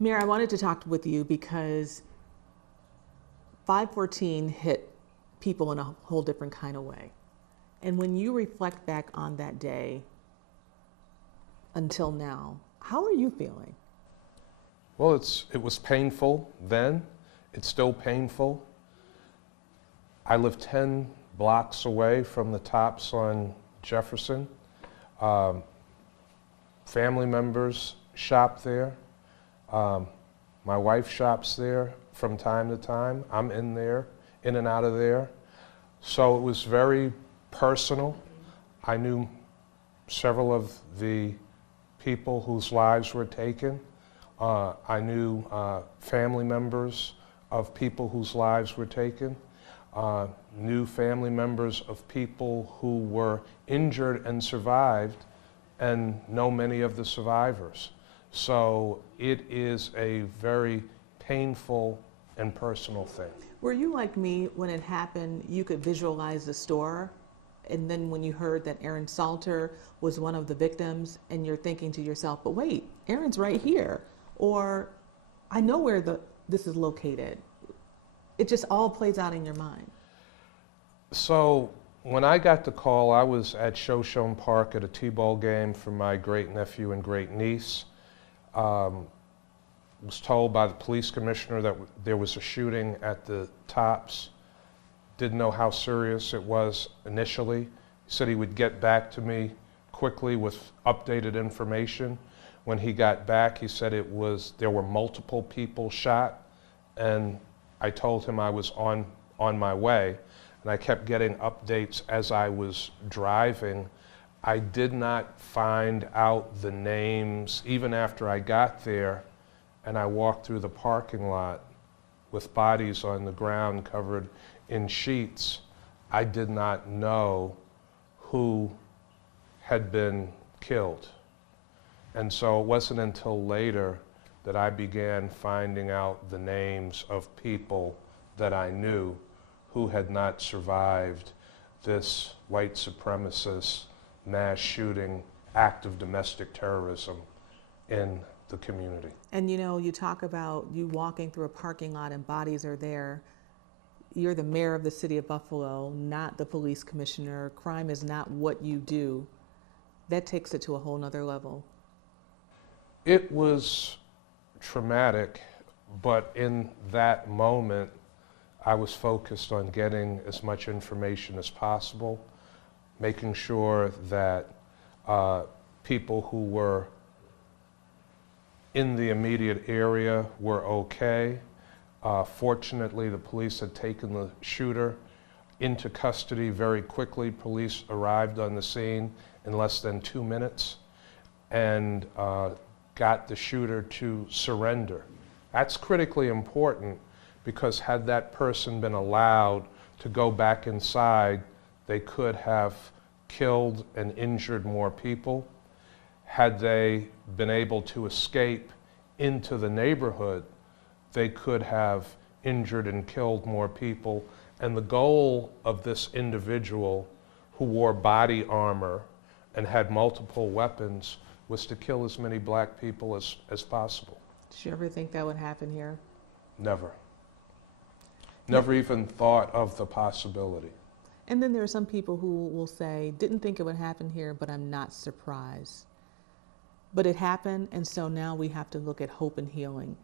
Mayor, I wanted to talk with you because 514 hit people in a whole different kind of way. And when you reflect back on that day until now, how are you feeling? Well, it was painful then. It's still painful. I live 10 blocks away from the Tops on Jefferson. Family members shop there. My wife shops there from time to time. I'm in there, in and out of there. So it was very personal. I knew several of the people whose lives were taken. I knew family members of people whose lives were taken. Knew family members of people who were injured and survived, and know many of the survivors. So it is a very painful and personal thing. Were you like me when it happened, you could visualize the store, and then when you heard that Aaron Salter was one of the victims, and you're thinking to yourself, but wait, Aaron's right here, or I know where this is located. It just all plays out in your mind. So when I got the call, I was at Shoshone Park at a T-ball game for my great-nephew and great-niece. Was told by the police commissioner that there was a shooting at the Tops. Didn't know how serious it was initially. He said he would get back to me quickly with updated information. When he got back, he said there were multiple people shot, and I told him I was on my way, and I kept getting updates as I was driving. I did not find out the names even after I got there, and I walked through the parking lot with bodies on the ground covered in sheets. I did not know who had been killed. And so it wasn't until later that I began finding out the names of people that I knew who had not survived this white supremacist mass shooting act of domestic terrorism in the community. And you know, you talk about you walking through a parking lot and bodies are there. You're the mayor of the city of Buffalo, not the police commissioner. Crime is not what you do. That takes it to a whole nother level. It was traumatic, but in that moment, I was focused on getting as much information as possible, making sure that people who were in the immediate area were okay. Fortunately, the police had taken the shooter into custody very quickly. Police arrived on the scene in less than 2 minutes and got the shooter to surrender. That's critically important, because had that person been allowed to go back inside, they could have killed and injured more people. Had they been able to escape into the neighborhood, they could have injured and killed more people. And the goal of this individual, who wore body armor and had multiple weapons, was to kill as many black people as possible. Did you ever think that would happen here? Never. Never even thought of the possibility. And then there are some people who will say, didn't think it would happen here, but I'm not surprised. But it happened, and so now we have to look at hope and healing.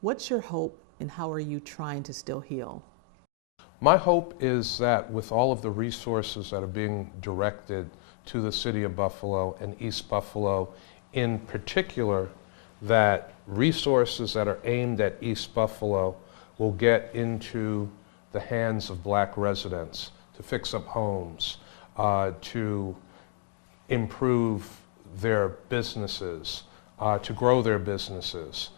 What's your hope, and how are you trying to still heal? My hope is that with all of the resources that are being directed to the city of Buffalo and East Buffalo in particular, that resources that are aimed at East Buffalo will get into the hands of black residents to fix up homes, to improve their businesses, to grow their businesses,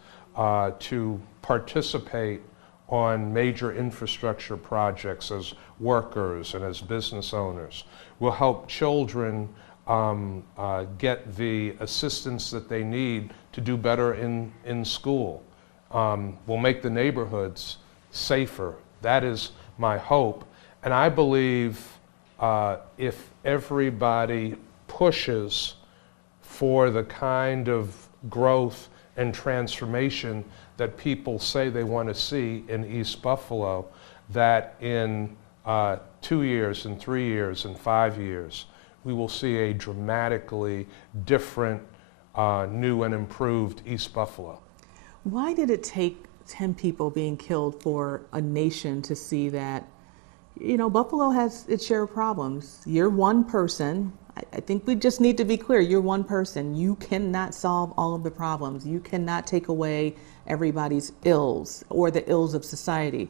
to participate on major infrastructure projects as workers and as business owners. Will help children get the assistance that they need to do better in school. Will make the neighborhoods safer. That is my hope. And I believe if everybody pushes for the kind of growth and transformation that people say they want to see in East Buffalo, that in 2 years, and 3 years, and 5 years, we will see a dramatically different, new and improved East Buffalo. Why did it take 10 people being killed for a nation to see that, you know, Buffalo has its share of problems? You're one person. I think we just need to be clear. You're one person. You cannot solve all of the problems. You cannot take away everybody's ills or the ills of society.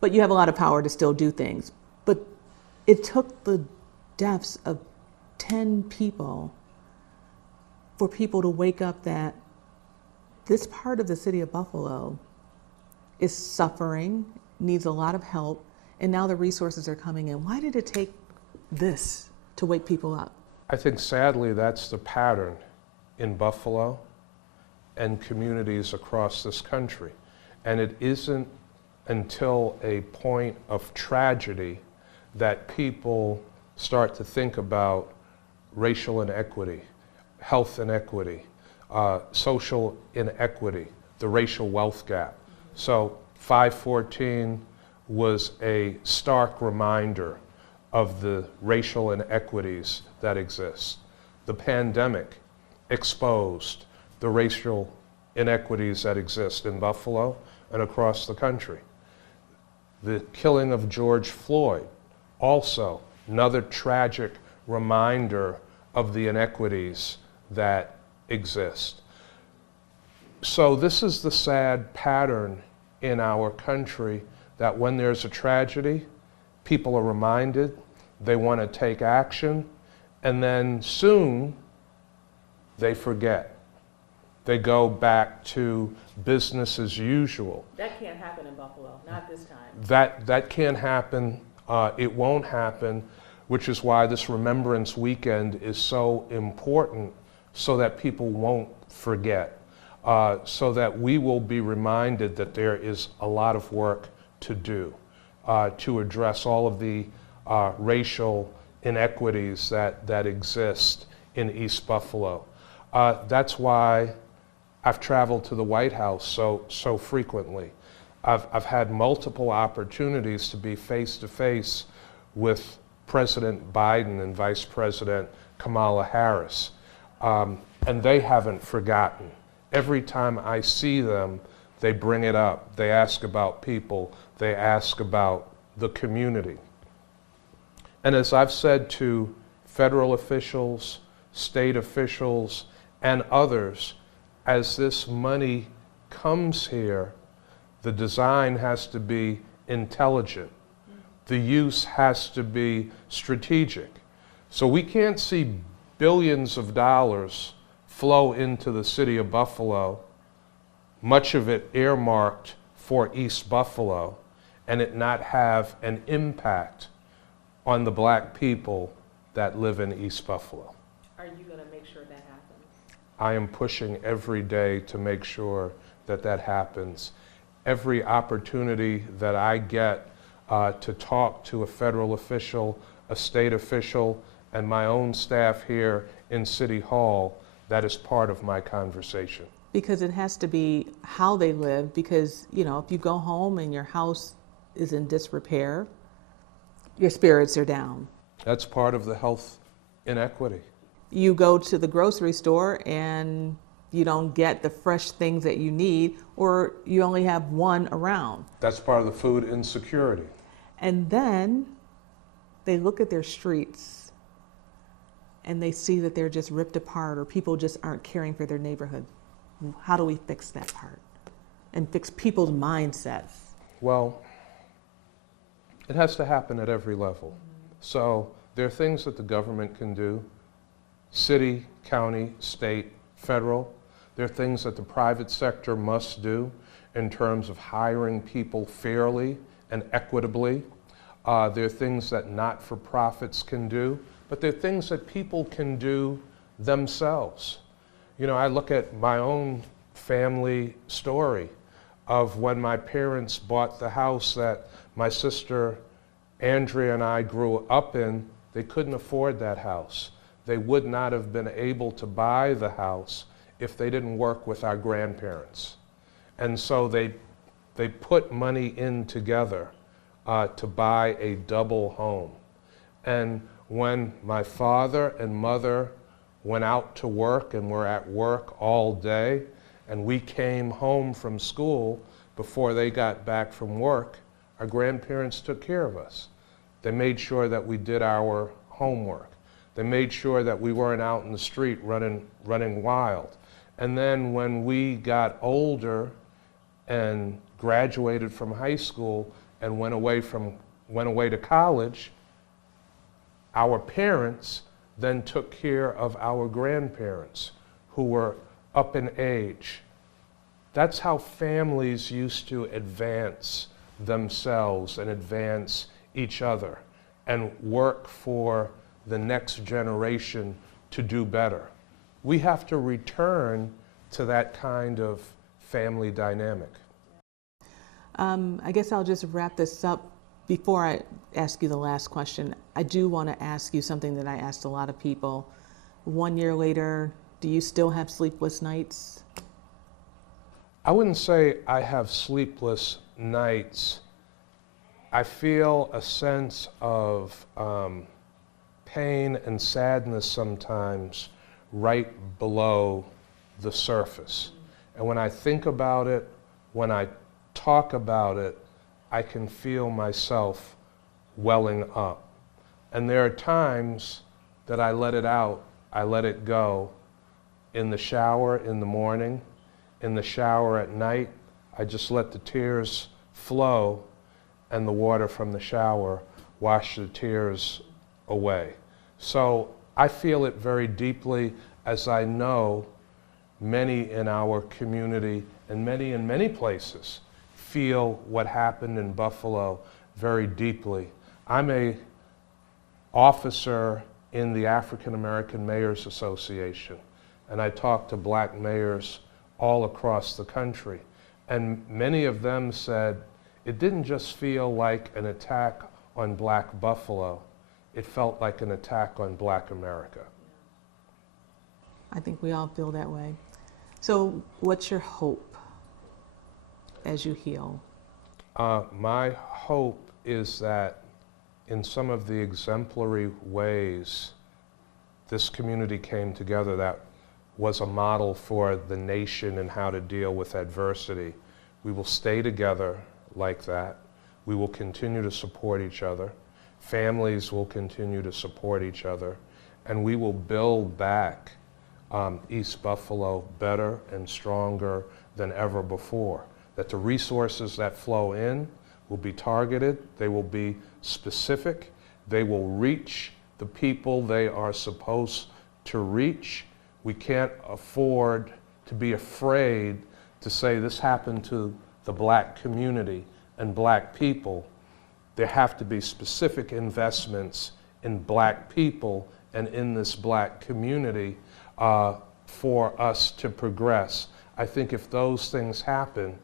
But you have a lot of power to still do things. But it took the deaths of 10 people for people to wake up that this part of the city of Buffalo is suffering, needs a lot of help, and now the resources are coming in. Why did it take this to wake people up? I think sadly that's the pattern in Buffalo and communities across this country. And it isn't until a point of tragedy that people start to think about racial inequity, health inequity, social inequity, the racial wealth gap. So 514 was a stark reminder of the racial inequities that exist. The pandemic exposed the racial inequities that exist in Buffalo and across the country. The killing of George Floyd, also another tragic reminder of the inequities that exist. So this is the sad pattern in our country, that when there's a tragedy, people are reminded, they want to take action, and then soon they forget. They go back to business as usual. That can't happen in Buffalo, not this time. That can't happen. It won't happen, which is why this Remembrance Weekend is so important, so that people won't forget, so that we will be reminded that there is a lot of work to do to address all of the racial inequities that exist in East Buffalo. That's why I've traveled to the White House so frequently. I've had multiple opportunities to be face-to-face with President Biden and Vice President Kamala Harris, and they haven't forgotten. Every time I see them, they bring it up. They ask about people. They ask about the community. And as I've said to federal officials, state officials, and others, as this money comes here, the design has to be intelligent. The use has to be strategic. So we can't see billions of dollars flow into the city of Buffalo, much of it earmarked for East Buffalo, and it not have an impact on the black people that live in East Buffalo. Are you going to make sure that happens? I am pushing every day to make sure that that happens. Every opportunity that I get to talk to a federal official, a state official, and my own staff here in City Hall, that is part of my conversation. Because it has to be how they live, because, you know, if you go home and your house is in disrepair, your spirits are down. That's part of the health inequity. You go to the grocery store and you don't get the fresh things that you need, or you only have one around. That's part of the food insecurity. And then they look at their streets and they see that they're just ripped apart, or people just aren't caring for their neighborhood. How do we fix that part and fix people's mindsets? Well, it has to happen at every level. So there are things that the government can do, city, county, state, federal. There are things that the private sector must do in terms of hiring people fairly and equitably. There are things that not-for-profits can do, but there are things that people can do themselves. You know, I look at my own family story of when my parents bought the house that my sister Andrea and I grew up in. They couldn't afford that house. They would not have been able to buy the house if they didn't work with our grandparents. And so they put money in together to buy a double home. And when my father and mother went out to work and were at work all day, and we came home from school before they got back from work, our grandparents took care of us. They made sure that we did our homework. They made sure that we weren't out in the street running wild. And then when we got older and graduated from high school and went away to college, our parents then took care of our grandparents who were up in age. That's how families used to advance themselves and advance each other and work for the next generation to do better. We have to return to that kind of family dynamic. I guess I'll just wrap this up. Before I ask you the last question, I do want to ask you something that I asked a lot of people. 1 year later, do you still have sleepless nights? I wouldn't say I have sleepless nights. I feel a sense of pain and sadness sometimes right below the surface. And when I think about it, when I talk about it, I can feel myself welling up. And there are times that I let it out, I let it go. In the shower in the morning, in the shower at night, I just let the tears flow, and the water from the shower wash the tears away. So I feel it very deeply, as I know many in our community and many in many places feel what happened in Buffalo very deeply. I'm an officer in the African American Mayors Association, and I talk to black mayors all across the country. And many of them said it didn't just feel like an attack on Black Buffalo, it felt like an attack on Black America. I think we all feel that way. So what's your hope as you heal? My hope is that in some of the exemplary ways this community came together that was a model for the nation and how to deal with adversity, we will stay together like that. We will continue to support each other. Families will continue to support each other. And we will build back East Buffalo better and stronger than ever before. That the resources that flow in will be targeted, they will be specific, they will reach the people they are supposed to reach. We can't afford to be afraid to say this happened to the black community and black people. There have to be specific investments in black people and in this black community for us to progress. I think if those things happen,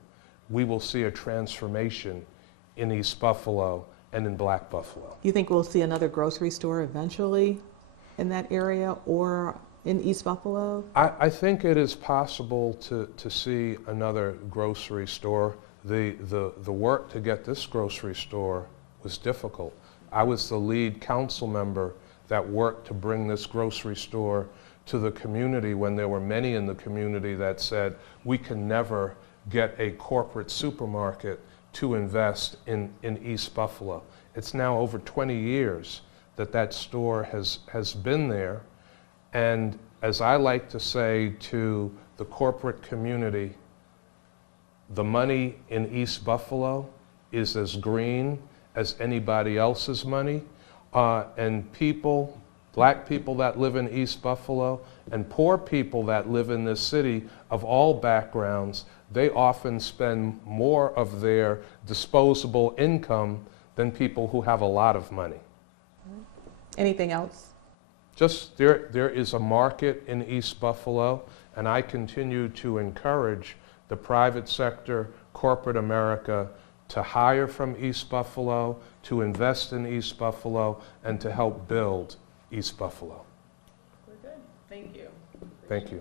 we will see a transformation in East Buffalo and in Black Buffalo. You think we'll see another grocery store eventually in that area or in East Buffalo? I think it is possible to see another grocery store. The work to get this grocery store was difficult. I was the lead council member that worked to bring this grocery store to the community when there were many in the community that said, we can never get a corporate supermarket to invest in East Buffalo. It's now over 20 years that that store has been there. And as I like to say to the corporate community, the money in East Buffalo is as green as anybody else's money. And people, black people that live in East Buffalo and poor people that live in this city of all backgrounds, they often spend more of their disposable income than people who have a lot of money. Anything else? Just there is a market in East Buffalo, and I continue to encourage the private sector, corporate America, to hire from East Buffalo, to invest in East Buffalo, and to help build East Buffalo. We're good. Thank you. Thank you.